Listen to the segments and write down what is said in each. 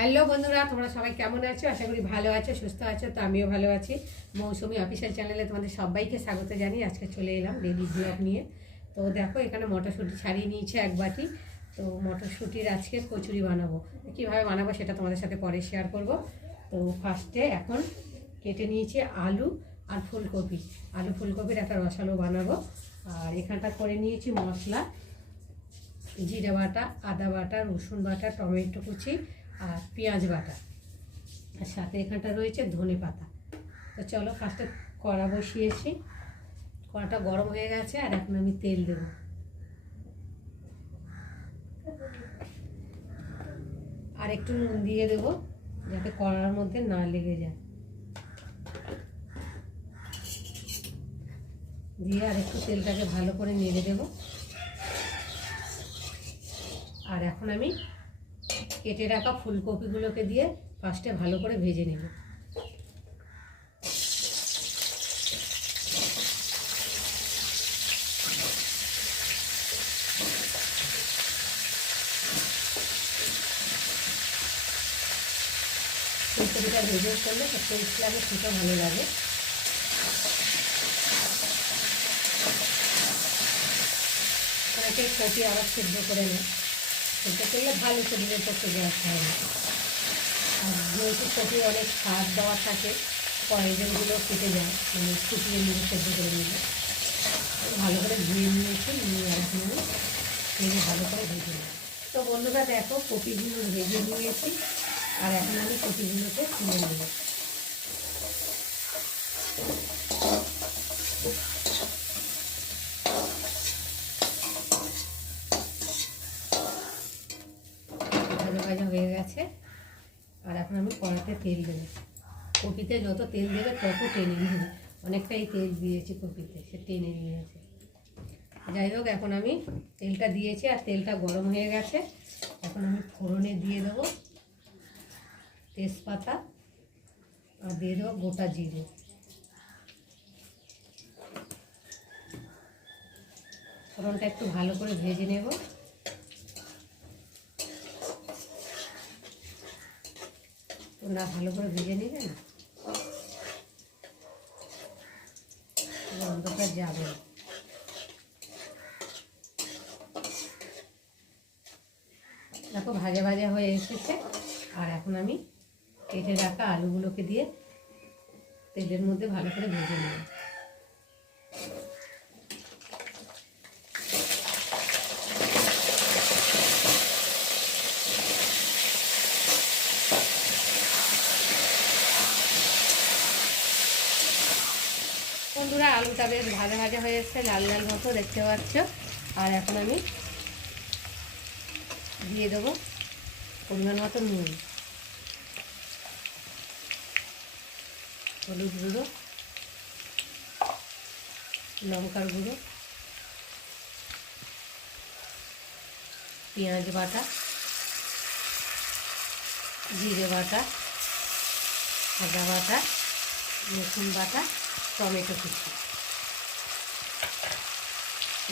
Hello বন্ধুরা, তোমরা সবাই কেমন আছো? আশা করি ভালো আছো, সুস্থ আছো। তো আমিও ভালো আছি। মৌসুমি অফিসিয়াল চ্যানেলে তোমাদের সবাইকে স্বাগত জানিয়ে আজকে চলে এলাম ডেইলি ব্লগ নিয়ে। তো দেখো এখানে মটরশুঁটি ছাড়িয়ে নিয়েছে এক বাটি। তো মটরশুঁটির আজকে কচুরি বানাবো। কীভাবে বানাবো সেটা তোমাদের সাথে পরে শেয়ার করব। তো ফার্স্টে এখন কেটে নিয়েছি আলু আর ফুলকপি। আলু ফুলকপির একটা রসালো বানাবো। আর এখানটা করে নিয়েছি মশলা, জিরে বাটা, আদা বাটা, রসুন বাটা, টমেটো কুচি আর পেঁয়াজ বাটা, আর সাথে এখানটা রয়েছে ধনে পাতা। তো চলো ফার্স্টে কড়া বসিয়েছি, কড়াটা গরম হয়ে গেছে আর এখন আমি তেল দেব। আর একটু নুন দিয়ে দেব যাতে কড়ার মধ্যে না লেগে যায়। দিয়ে আর একটু তেলটাকে ভালো করে নেড়ে দেব। আর এখন আমি কেটে রাখা ফুলকপিগুলোকে দিয়ে ফার্স্টে ভালো করে ভেজে নেব। ফুলকপিটা ভেজে করলে তো টেস্ট লাগে, খেতে ভালো লাগে। অনেকে কপি আবার সিদ্ধ করে নেয়, সিদ্ধ করলে ভালো, শরীরের পক্ষে গ্যাস হয় না। আর যেহেতু কপি অনেক স্বাদ দেওয়া থাকে, পয়জনগুলো কেটে যায়, মানে ফুটিয়ে নিয়ে সেদ্ধ করে নিলে ভালো করে ধুয়ে নিয়েছি। নিয়ে আর এখন আমি তেলে ভালো করে ভেজে নেব। তো বন্ধুরা দেখো, কপিগুলো ভেজে নিয়েছি আর এখন আমি কপিগুলোকে তুলে নেব। ভাজা ভাজা হয়ে গেছে আর এখন আমি কড়াতে তেল দেবো। কপিতে যত তেল দেবে তত টেনে নেবে, অনেকটাই তেল দিয়েছি কপিতে, সে টেনে নিয়েছে। যাই হোক, এখন আমি তেলটা দিয়েছি আর তেলটা গরম হয়ে গেছে। এখন আমি ফোড়নে দিয়ে দেবো তেজপাতা আর দিয়ে দেবো গোটা জিরে। ফোড়নটা একটু ভালো করে ভেজে নেব। না ভালো করে ভেজে নিলে না গন্ধটা যাবে। দেখো ভাজা ভাজা হয়ে এসেছে আর এখন আমি কেটে রাখা আলুগুলোকে দিয়ে তেলের মধ্যে ভালো করে ভেজে নেব। বন্ধুরা আলুটা বেশ ভাজা ভাজা হয়ে এসছে, লাল লাল মতো দেখতে পাচ্ছ। আর এখন আমি দিয়ে দেবো পরিমাণ মতো নুন, হলুদ গুঁড়ো, লঙ্কার গুঁড়ো, পেঁয়াজ বাটা, জিরে বাটা, আদা বাটা, রসুন বাটা, টমেটো কুচি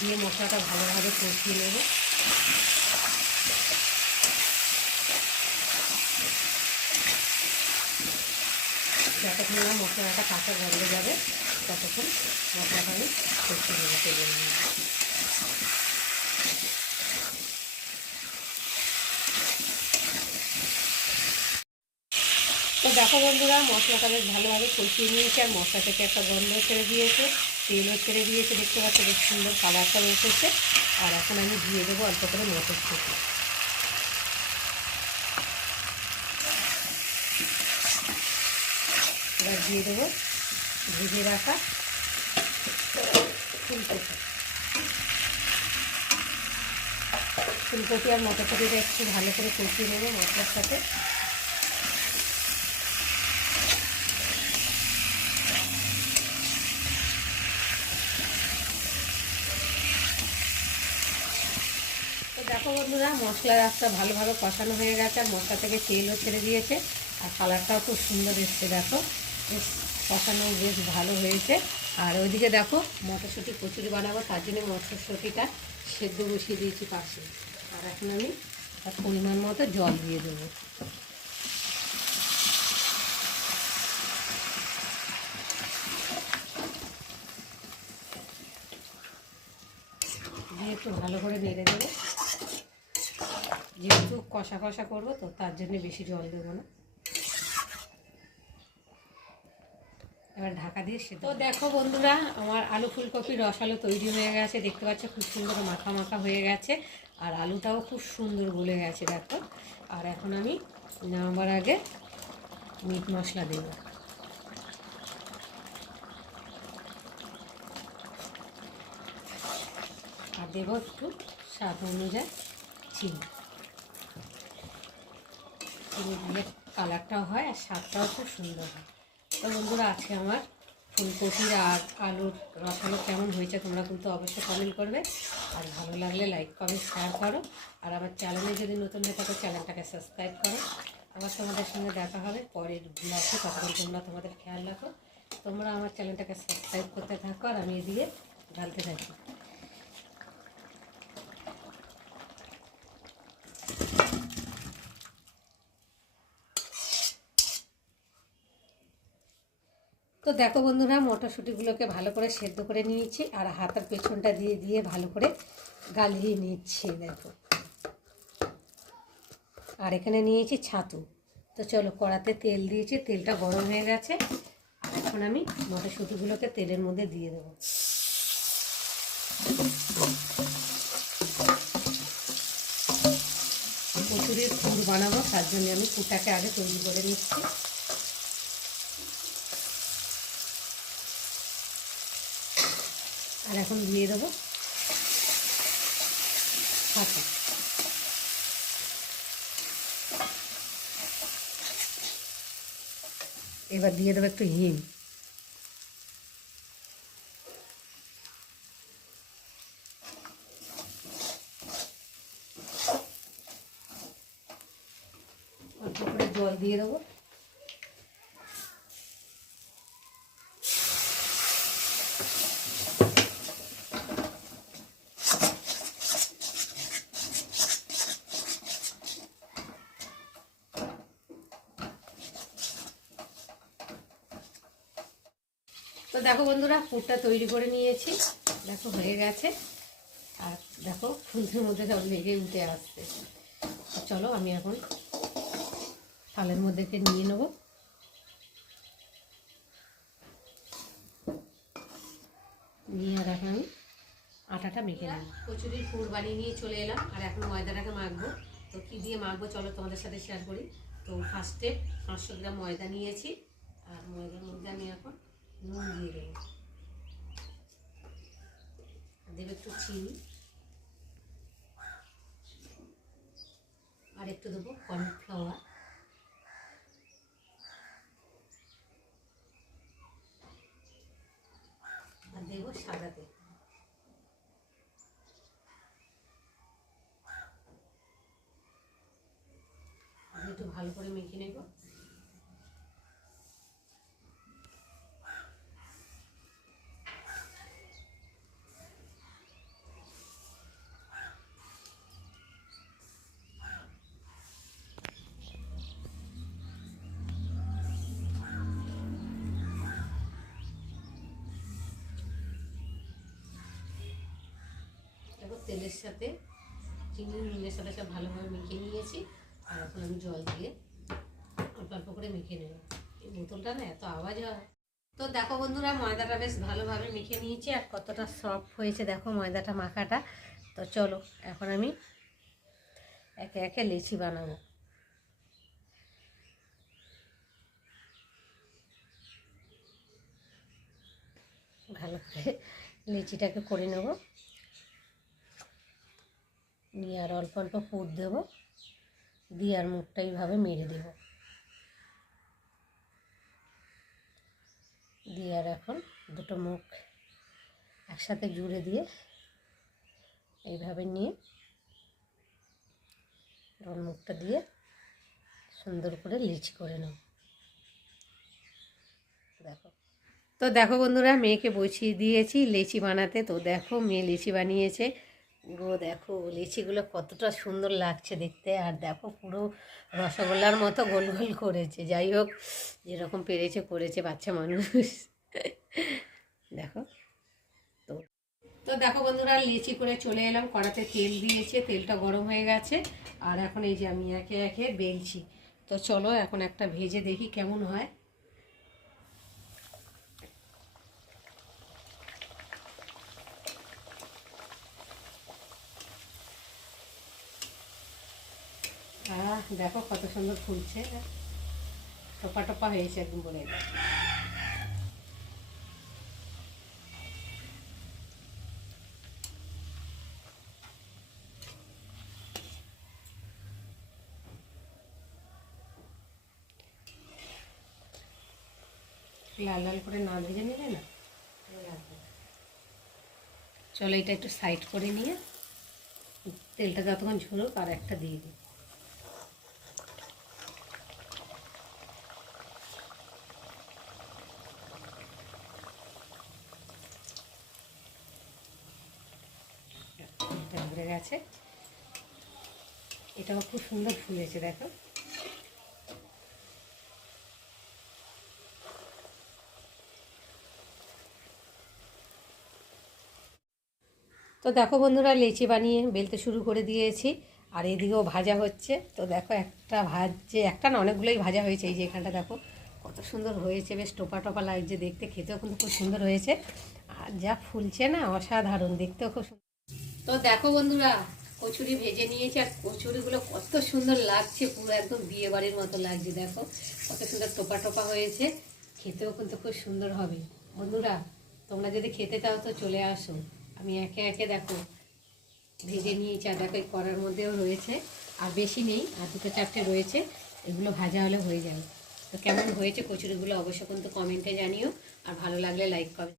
দিয়ে মশলাটা ভালোভাবে কষিয়ে নেব। যতক্ষণ না মশলাটা কাঁচা গন্ধ যাবে ততক্ষণ মশলাটা আমি কষিয়ে নেব তেলের মধ্যে। তো দেখো বন্ধুরা, মশলাটা বেশ ভালোভাবে কষিয়ে নিয়েছি আর মশলা থেকে একটা গন্ধ ছেড়ে দিয়েছে, তেলও ছেড়ে দিয়েছে, দেখতে পাচ্ছ বেশ সুন্দর কালারটা এসেছে। আর এখন আমি দিয়ে দেবো অল্প করে মটরশুঁটি। এবার দিয়ে দেবো ভেজে রাখা ফুলকপি। ফুলকপি আর মটরশুঁটিটা একটু ভালো করে কষিয়ে নেবো মশলার সাথে। দেখো বন্ধুরা, মশলার একটা ভালোভাবে কষানো হয়ে গেছে আর মশলা থেকে তেলও ছেড়ে দিয়েছে আর কালারটাও খুব সুন্দর এসছে। দেখো বেশ কষানো বেশ ভালো হয়েছে। আর ওইদিকে দেখো মটরশুঁটি কচুরি বানাবো, তার জন্য মটরশুঁটিটা সেদ্ধ বসিয়ে দিয়েছি পাশে। আর এখন আমি তার পরিমাণ মতো জল দিয়ে দেবো। একটু ভালো করে নেড়ে দেবো। যেহেতু কষা কষা করবো তো তার জন্য বেশি জল দেবো না। এবার ঢাকা দিয়ে সেদ্ধ। তো দেখো বন্ধুরা, আমার আলু ফুলকপি রসালো তৈরি হয়ে গেছে। দেখতে পাচ্ছ খুব সুন্দর মাখা মাখা হয়ে গেছে, আর আলুটাও খুব সুন্দর গলে গেছে দেখো। আর এখন আমি নামাবার আগে মিট মশলা দেব। আর দেব একটু স্বাদ অনুযায়ী চিনি। চিনি দিলে কালারটাও হয় আর স্বাদটাও খুব সুন্দর হয়। তো বন্ধুরা, আজকে আমার ফুলকপির আর আলুর রসালো কেমন হয়েছে তোমরা কিন্তু অবশ্যই কমেন্ট করবে। আর ভালো লাগলে লাইক কমেন্ট শেয়ার করো। আর আমার চ্যানেলে যদি নতুন হয়ে থাকো চ্যানেলটাকে সাবস্ক্রাইব করো। আবার তোমাদের সঙ্গে দেখা হবে পরের ব্লগে, ততক্ষণ তোমরা তোমাদের খেয়াল রাখো। তোমরা আমার চ্যানেলটাকে সাবস্ক্রাইব করতে থাকো আর আমি এদিকে ঢালতে থাকি। তো দেখো বন্ধুরা, মটরশুঁটিগুলোকে ভালো করে সেদ্ধ করে নিয়েছি আর হাতের পেছনটা দিয়ে দিয়ে ভালো করে গালিয়ে নিচ্ছি দেখো। আর এখানে নিয়েছি ছাতু। তো চলো, কড়াতে তেল দিয়েছি, তেলটা গরম হয়ে গেছে। আর এখন আমি মটরশুঁটিগুলোকে তেলের মধ্যে দিয়ে দেবো। কচুরির পুর বানাবো, তার জন্য আমি পুরটাকে আগে তৈরি করে নিচ্ছি। আর এখন দিয়ে দেবো ছাতু। এবার দিয়ে দেবো একটু হিং। অল্প করে জল দিয়ে দেবো। তো দেখো বন্ধুরা, পুরটা তৈরি করে নিয়েছি, দেখো হয়ে গেছে। আর দেখো ফুলের মধ্যে সব লেগে উঠে আসছে। চলো আমি এখন থালের মধ্যে নিয়ে নেব। নিয়ে আর এখন আমি আটাটা মেখে নেব। কচুরির পুর বানিয়ে নিয়ে চলে এলাম। আর এখন ময়দাটাকে মাখবো। তো কী দিয়ে মাখবো চলো তোমাদের সাথে শেয়ার করি। তো ফার্স্টে 500 গ্রাম ময়দা নিয়েছি। আর ময়দার মধ্যে আমি এখন নুন দিয়ে দেবো। দেবো একটু চিনি, আর একটু দেবো কর্নফ্লাওয়ার, আর দেবো সাদা তেল। আমি একটু ভালো করে মেখে নেব। তেলের সাথে চিনি নুনের সাথে সব ভালোভাবে মেখে নিয়েছি। আর এখন আমি জল দিয়ে অল্প অল্প করে মেখে নেব। এই বোতলটা না এত আওয়াজ হয়। তো দেখো বন্ধুরা, ময়দাটা বেশ ভালোভাবে মেখে নিয়েছি। আর কতটা সফট হয়েছে দেখো ময়দাটা মাখাটা। তো চলো এখন আমি একে একে লেচি বানাবো। ভালো করে লেচিটাকে করে নেব। নিয়ে আর অল্প অল্প পুর দেবো, দিয়ে আর মুখটা এইভাবে মেরে দেব। দিয়ে আর এখন দুটো মুখ একসাথে জুড়ে দিয়ে এইভাবে নিয়ে মুখটা দিয়ে সুন্দর করে লিচি করে নেব। দেখো, তো দেখো বন্ধুরা, মেয়েকে বসিয়ে দিয়েছি লেচি বানাতে। তো দেখো মেয়ে লেচি বানিয়েছে। পুরো দেখো লিচিগুলো কতটা সুন্দর লাগছে দেখতে। আর দেখো পুরো রসগোল্লার মতো গোল গোল করেছে। যাই হোক, যেরকম পেরেছে করেছে বাচ্চা মানুষ। দেখো তো তো তো দেখো বন্ধুরা, লেচি করে চলে এলাম, কড়াতে তেল দিয়েছে, তেলটা গরম হয়ে গেছে। আর এখন এই যে আমি একে একে বেলছি। তো চলো এখন একটা ভেজে দেখি কেমন হয়। দেখো কত সুন্দর ফুলছে, টোপা টোপা হয়েছে একদম বলে। লাল লাল করে না ভেজে নিলে না লাগবে। চলো এটা একটু সাইড করে নিয়ে তেলটা যতক্ষণ ঝরুক আর একটা দিয়ে দিই। এটা ধরে গেছে, এটাও খুব সুন্দর ফুলেছে দেখো। তো দেখো বন্ধুরা, লেচি বানিয়ে বেলতে শুরু করে দিয়েছি, আর এদিকেও ভাজা হচ্ছে। তো দেখো একটা ভাজছে, একটা না অনেকগুলোই ভাজা হয়েছে। এই যে এখানটা দেখো কত সুন্দর হয়েছে, বেশ টোপা টোপা লাগছে দেখতে, খেতেও কিন্তু খুব সুন্দর হয়েছে। আর যা ফুলছে না, অসাধারণ, দেখতেও খুব সুন্দর। তো দেখো বন্ধুরা, কচুরি ভেজে নিয়েছি, আর কচুরিগুলো কত সুন্দর লাগছে, পুরো একদম বিয়ে বাড়ির মতো লাগছে। দেখো কত সুন্দর টোপা টোপা হয়েছে, খেতেও কিন্তু খুব সুন্দর হবে। বন্ধুরা তোমরা যদি খেতে চাও তো চলে আসো। আমি একে একে দেখো ভেজে নিয়েছি, আর দেখো এই কড়ার মধ্যেও রয়েছে, আর বেশি নেই, আর দুটো চারটে রয়েছে, এগুলো ভাজা হলে হয়ে যাবে। তো কেমন হয়েছে কচুরিগুলো অবশ্যই কিন্তু কমেন্টে জানিও, আর ভালো লাগলে লাইক করো।